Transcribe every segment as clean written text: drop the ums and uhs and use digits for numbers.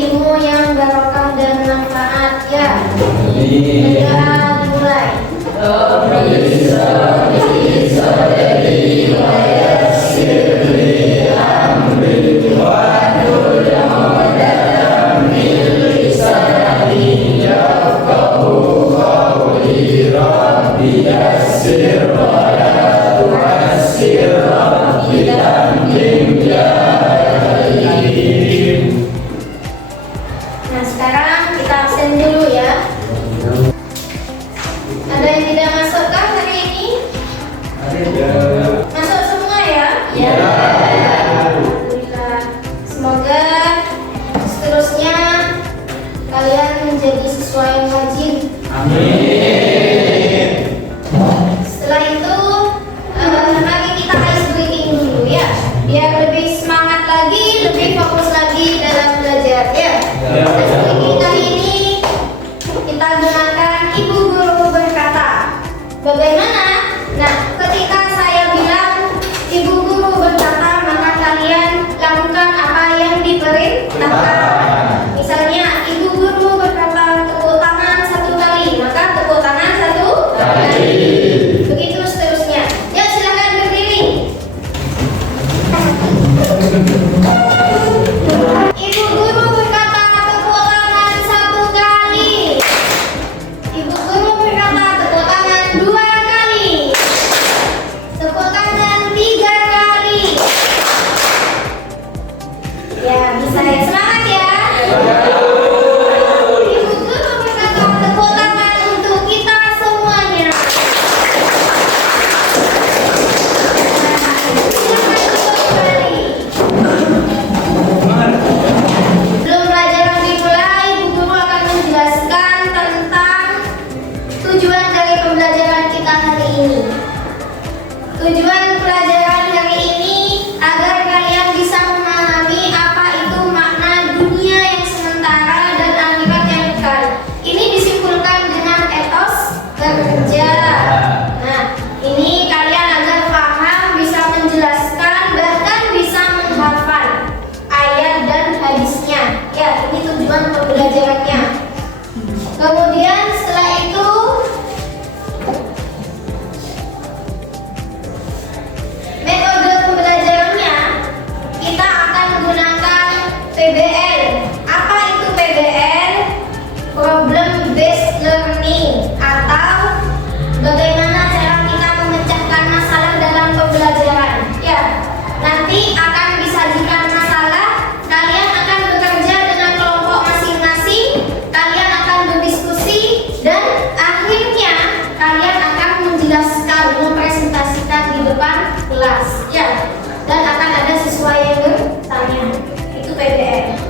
ilmu yang barokah dan manfaat ya. Berdoa dimulai. Nah, sekarang kita absen dulu ya. Ada yang tidak masuk kah hari ini? Masuk semua ya? Ya. Alhamdulillah. Semoga seterusnya kalian menjadi siswa yang rajin. Amin. Setelah itu mari kita ice breaking dulu ya, biar lebih semangat lagi, lebih fokus lagi dalam belajar ya. Ice breaking kali ini kita gunakan Ibu Guru berkata. Bagaimana? Nah, ketika saya bilang Ibu Guru berkata, maka kalian lakukan apa yang diperintahkan. Misalnya Ibu Guru berkata tepuk tangan 1 kali, maka tepuk tangan 1 kali. Begitu seterusnya. Ya, silakan berdiri. Ibu Guru berkata tepuk tangan 1 kali. Ibu Guru berkata tepuk tangan 2 kali. Tepuk tangan 3 kali. Ya, bisa ya, semangat ya. Ibu Guru berkata tepuk tangan untuk kita semuanya. Sebelum pelajaran dimulai, Bu Guru akan menjelaskan tentang tujuan dari pembelajaran kita hari ini. Tujuan pelajaran hari ini agar kalian bisa memahami apa itu makna dunia yang sementara dan akhirat yang kekal. Ini disimpulkan dengan etos bekerja. Nah, ini kalian agar paham, bisa menjelaskan, bahkan bisa menghafal ayat dan hadisnya. Ya, ini tujuan pembelajarannya. Kemudian setelah itu metode pembelajarannya kita akan menggunakan PBL. Apa itu PBL? Problem based learning, atau bagaimana cara kita memecahkan masalah dalam pembelajaran. Ya, nanti akan disajikan masalah, kalian akan bekerja dengan kelompok masing-masing, kalian akan berdiskusi, dan akhirnya kalian akan menjelaskan, mempresentasikan di depan kelas. Ya, dan akan ada siswa yang bertanya. Itu PBL.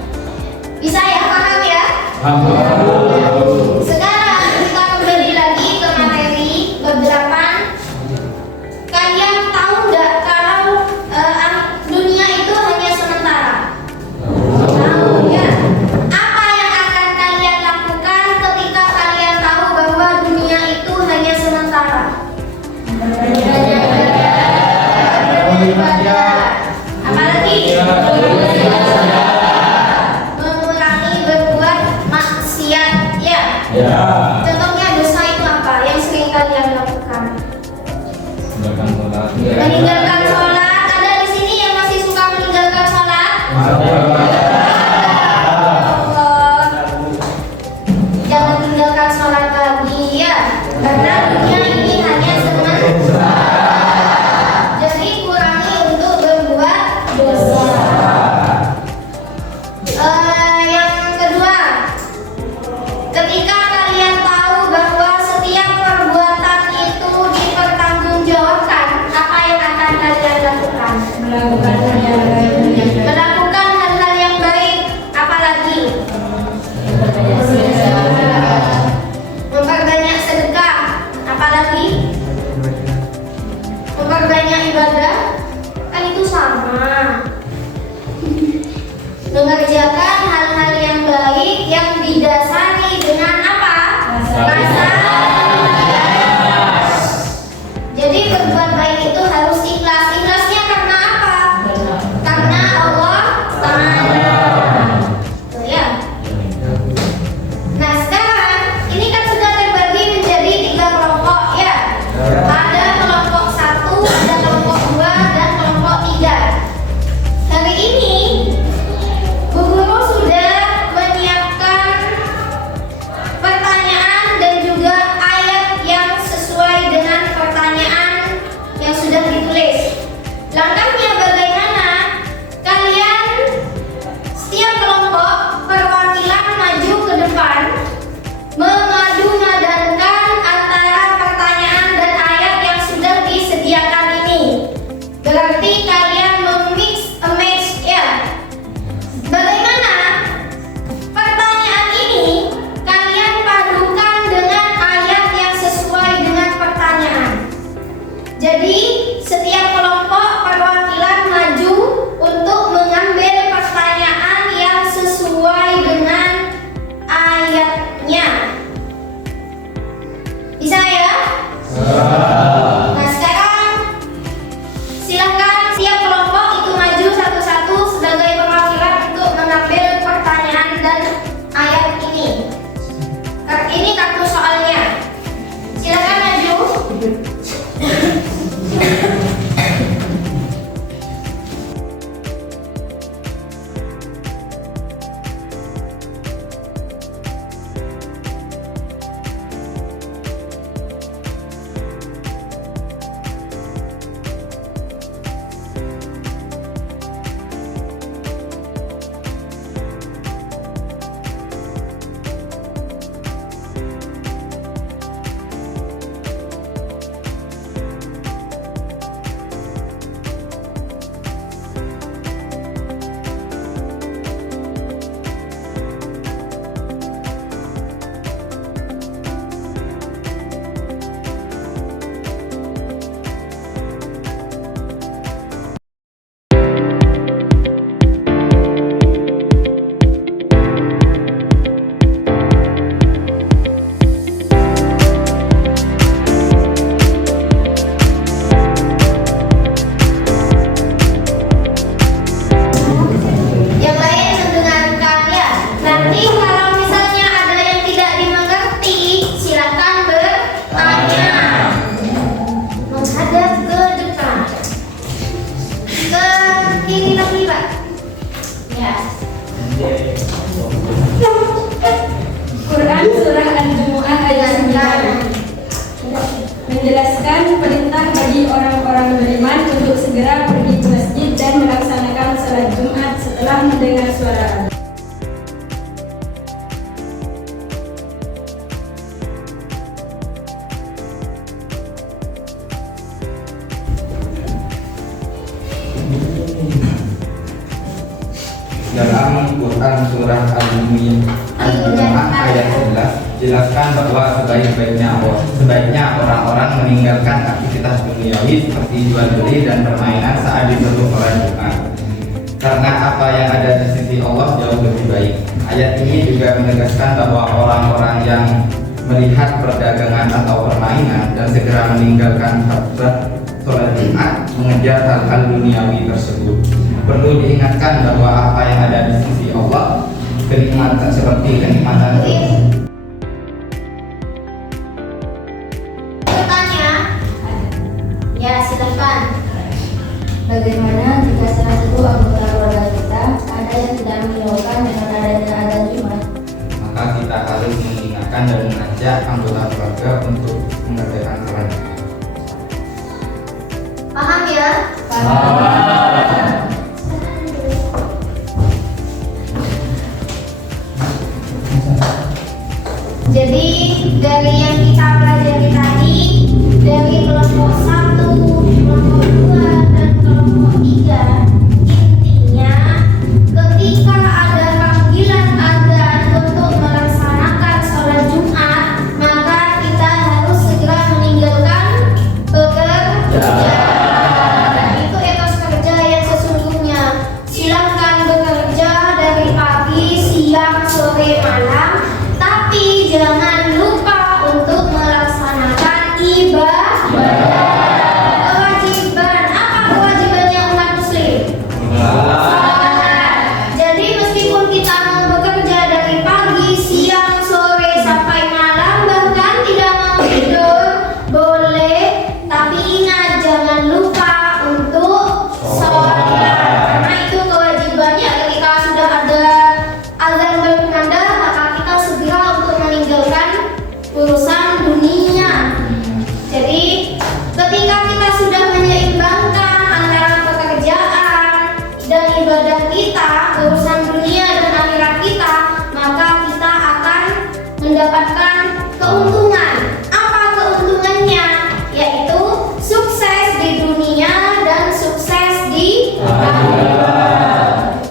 Bisa ya, paham ya? Sekarang kita kembali lagi ke materi bab 8. Kalian tahu nggak kalau dunia itu hanya sementara? Tahu ya. Apa yang akan kalian lakukan ketika kalian tahu bahwa dunia itu hanya sementara? Beribadah. Apalagi? Mengurangi berbuat maksiat. mendengar suara azan. Dalam Quran surah Al-Jumu'ah ayat 11 jelaskan bahwa sebaiknya orang-orang meninggalkan aktivitas duniawi seperti jual beli dan permainan saat disebut sholat Jumat, karena apa yang ada di sisi Allah jauh lebih baik. Ayat ini juga menegaskan bahwa orang-orang yang melihat perdagangan atau permainan dan segera meninggalkan sholat Jumat mengejar hal-hal duniawi tersebut. Perlu diingatkan bahwa apa yang ada di sisi Allah, kenikmatan seperti kenikmatan Bertanya? Ya, silakan. Bagaimana jika salah satu anggota keluarga kita ada yang tidak menghiraukan dengan adanya azan Jumat? Maka kita harus mengingatkan dan mengajak anggota keluarga untuk mengerjakan sholat. Paham ya? Jadi dari yang kita pelajari tadi, dari kelompok 1, kelompok 2, dan kelompok 3, intinya ketika ada panggilan azan untuk melaksanakan sholat Jumat, maka kita harus segera meninggalkan pekerjaan. Itu etos kerja yang sesungguhnya. Silakan bekerja dari pagi, siang, sore, malam, tapi jangan lupa untuk melaksanakan ibadah. Kewajiban, apa kewajibannya umat muslim? Salat. Jadi meskipun kita mau bekerja dari pagi, siang, sore, sampai malam, bahkan tidak mau tidur, boleh, tapi ingat jangan lupa untuk sholat, karena itu kewajibannya. Ketika sudah ada azan berkumandang, maka kita segera untuk meninggalkan urusan dunia. Jadi ketika kita sudah menyeimbangkan antara pekerjaan dan ibadah kita, urusan dunia dan akhirat kita, maka kita akan mendapatkan keuntungan. Apa keuntungannya? Yaitu sukses di dunia dan sukses di akhirat.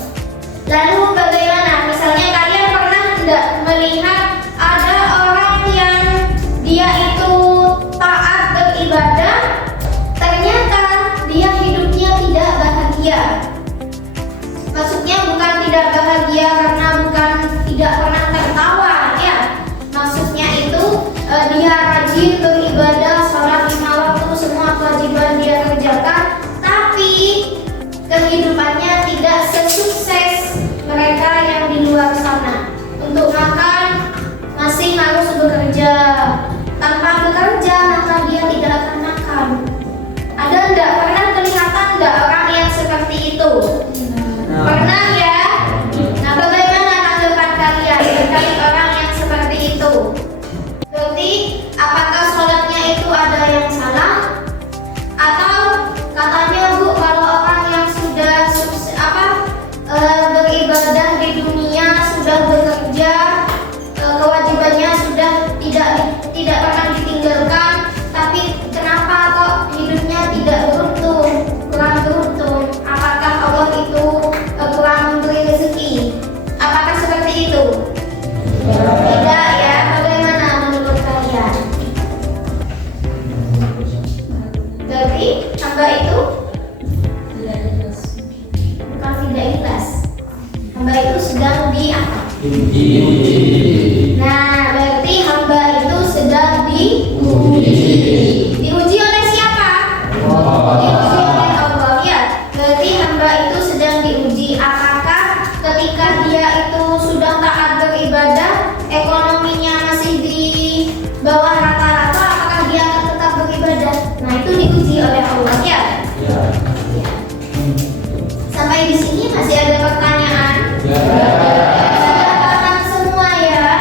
Lalu bagaimana? Misalnya kalian pernah tidak melihat ada orang yang dia itu taat beribadah, ternyata dia hidupnya tidak bahagia. Maksudnya bukan tidak bahagia karena bukan tidak pernah tertawa, ya. Maksudnya itu dia rajin beribadah, sholat 5 waktu, semua kewajiban dia kerjakan, tapi kehidupannya tidak sesukses mereka yang di luar sana. Untuk makan masih harus bekerja. Tanpa bekerja maka dia tidak akan makan. Ada enggak? Pernah kelihatan enggak orang yang seperti itu? Pernah ya? Nah, bagaimana tanggapan kalian terkait orang yang seperti itu? Berarti apakah sholatnya itu ada yang salah? Atau katanya Bu, kalau orang yang sudah beribadah di dunia, sudah bekerja, kewajibannya sudah tidak pernah ditinggalkan, tapi kenapa kok hidupnya tidak beruntung, kurang beruntung? Apakah Allah itu kurang memberi rezeki? Apakah seperti itu? Tidak ya. Bagaimana menurut kalian? Berarti hamba itu bukan tidak ikhlas. Hamba itu sedang di apa? Nah, berarti hamba itu sedang diuji. Diuji oleh siapa? Diuji oleh Allah, ya. Berarti hamba itu sedang diuji. Apakah ketika dia itu sudah taat beribadah, ekonominya masih di bawah rata-rata, apakah dia akan tetap beribadah? Nah, itu diuji oleh Allah, ya. Sampai di sini masih ada pertanyaan? Sudah paham semua ya?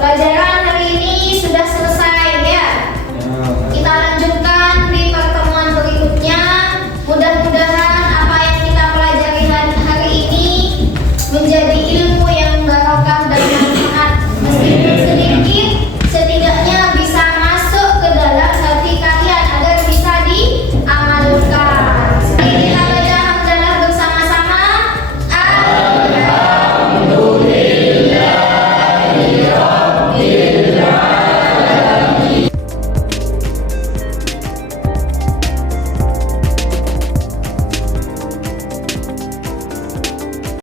Pelajaran